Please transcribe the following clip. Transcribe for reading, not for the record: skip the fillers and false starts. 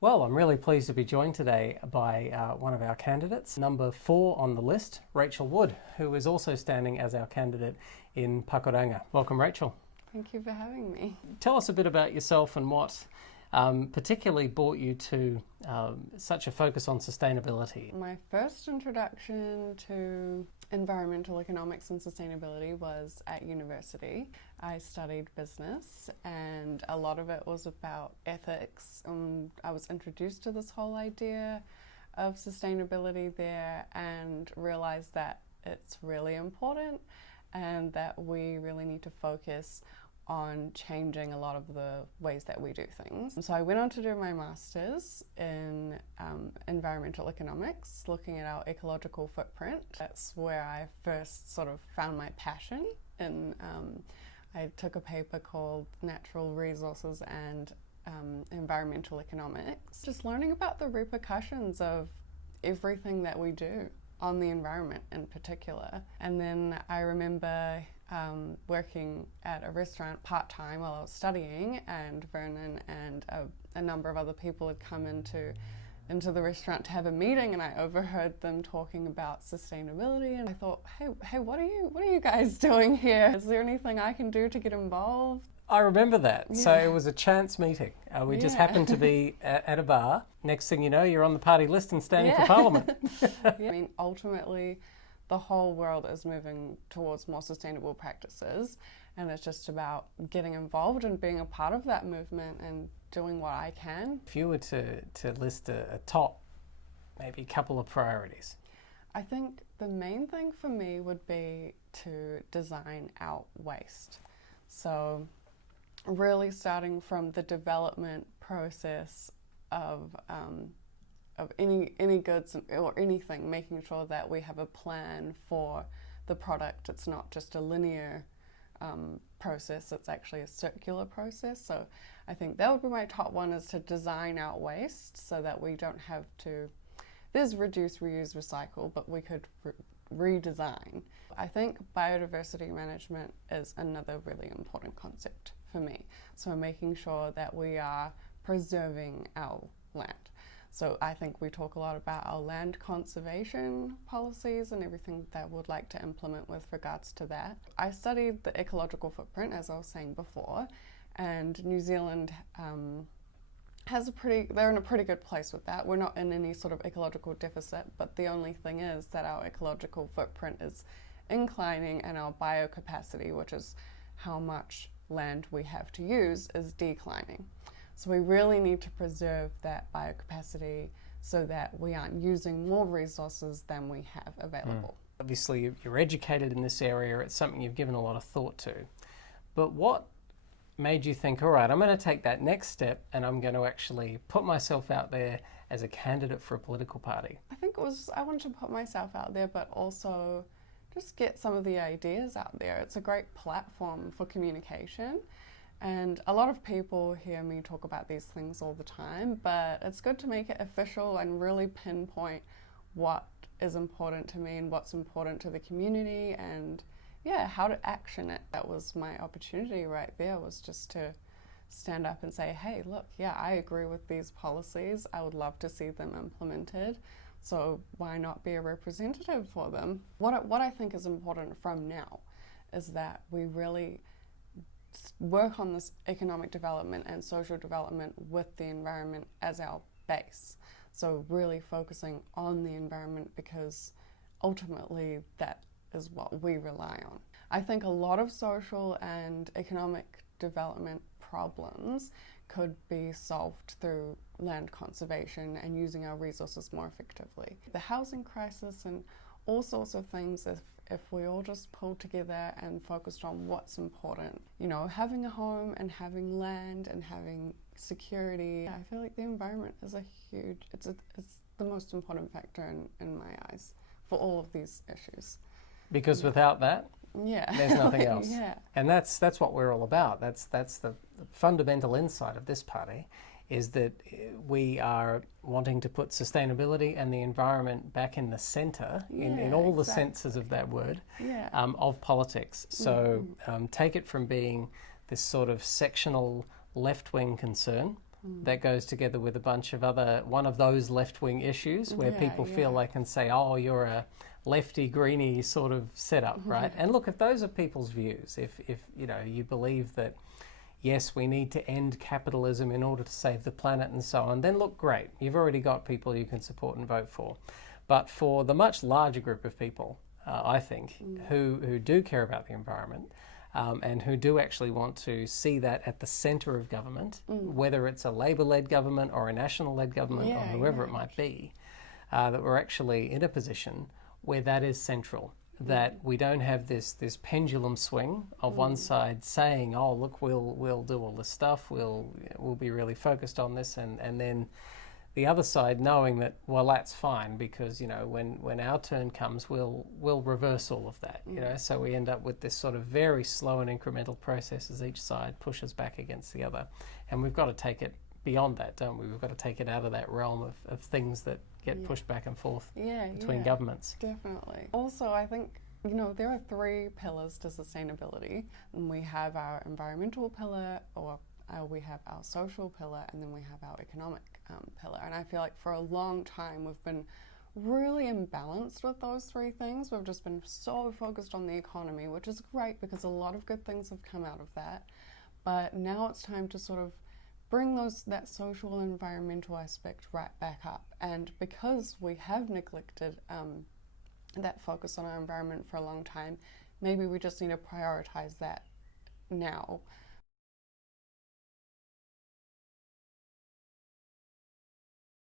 Well, I'm really pleased to be joined today by one of our candidates, number 4 on the list, Rachel Wood, who is also standing as our candidate in Pakuranga. Welcome, Rachel. Thank you for having me. Tell us a bit about yourself and what particularly brought you to such a focus on sustainability. My first introduction to environmental economics and sustainability was at university. I studied business and a lot of it was about ethics. I was introduced to this whole idea of sustainability there and realized that it's really important and that we really need to focus on changing a lot of the ways that we do things. So I went on to do my master's in environmental economics, looking at our ecological footprint. That's where I first sort of found my passion. And I took a paper called Natural Resources and Environmental Economics, just learning about the repercussions of everything that we do on the environment in particular. And then I remember working at a restaurant part-time while I was studying, and Vernon and a number of other people had come into the restaurant to have a meeting, and I overheard them talking about sustainability, and I thought, hey, what are you guys doing here? Is there anything I can do to get involved? I remember that. Yeah. So it was a chance meeting. We just happened to be at a bar. Next thing you know, you're on the party list and standing for Parliament. I mean, ultimately, the whole world is moving towards more sustainable practices, and it's just about getting involved and being a part of that movement and doing what I can. If you were to list a top, maybe a couple of priorities. I think the main thing for me would be to design out waste. So really starting from the development process of any goods or anything, making sure that we have a plan for the product. It's not just a linear process, it's actually a circular process. So I think that would be my top one, is to design out waste so that we don't have to, there's reduce, reuse, recycle, but we could redesign. I think biodiversity management is another really important concept for me. So making sure that we are preserving our land. So I think we talk a lot about our land conservation policies and everything that we'd like to implement with regards to that. I studied the ecological footprint, as I was saying before, and New Zealand they're in a pretty good place with that. We're not in any sort of ecological deficit, but the only thing is that our ecological footprint is inclining and our biocapacity, which is how much land we have to use, is declining. So we really need to preserve that biocapacity so that we aren't using more resources than we have available. Obviously, you're educated in this area. It's something you've given a lot of thought to. But what made you think, all right, I'm going to take that next step and I'm going to actually put myself out there as a candidate for a political party? I think I wanted to put myself out there, but also just get some of the ideas out there. It's a great platform for communication. And a lot of people hear me talk about these things all the time, but it's good to make it official and really pinpoint what is important to me and what's important to the community, and how to action it. That was my opportunity right there, was just to stand up and say, hey, look, I agree with these policies. I would love to see them implemented. So why not be a representative for them? What I think is important from now is that we really work on this economic development and social development with the environment as our base. So really focusing on the environment, because ultimately that is what we rely on. I think a lot of social and economic development problems could be solved through land conservation and using our resources more effectively. The housing crisis and all sorts of things, if we all just pulled together and focused on what's important. Having a home and having land and having security. I feel like the environment is it's the most important factor in my eyes for all of these issues. Because without that, there's nothing else. And that's what we're all about. That's the fundamental insight of this party, is that we are wanting to put sustainability and the environment back in the centre, in all the senses of that word, of politics. So take it from being this sort of sectional left-wing concern that goes together with a bunch of one of those left-wing issues where people feel they can say, oh, you're a lefty, greeny sort of setup, right? And look, if those are people's views, if you believe that, yes, we need to end capitalism in order to save the planet and so on, then look, great. You've already got people you can support and vote for. But for the much larger group of people, I think, who do care about the environment, and who do actually want to see that at the centre of government, whether it's a Labour-led government or a National-led government or whoever it might be, that we're actually in a position where that is central, that we don't have this pendulum swing of one side saying, oh, look, we'll do all this stuff, we'll be really focused on this, and then the other side knowing that, well, that's fine because, when our turn comes, we'll reverse all of that, so we end up with this sort of very slow and incremental process as each side pushes back against the other. And we've got to take it beyond that, don't we? We've got to take it out of that realm of things that get pushed back and forth between governments. Definitely. Also, I think, there are 3 pillars to sustainability. And we have our environmental pillar, or we have our social pillar, and then we have our economic pillar. And I feel like for a long time we've been really imbalanced with those 3 things. We've just been so focused on the economy, which is great because a lot of good things have come out of that. But now it's time to sort of bring that social and environmental aspect right back up. And because we have neglected that focus on our environment for a long time, maybe we just need to prioritize that now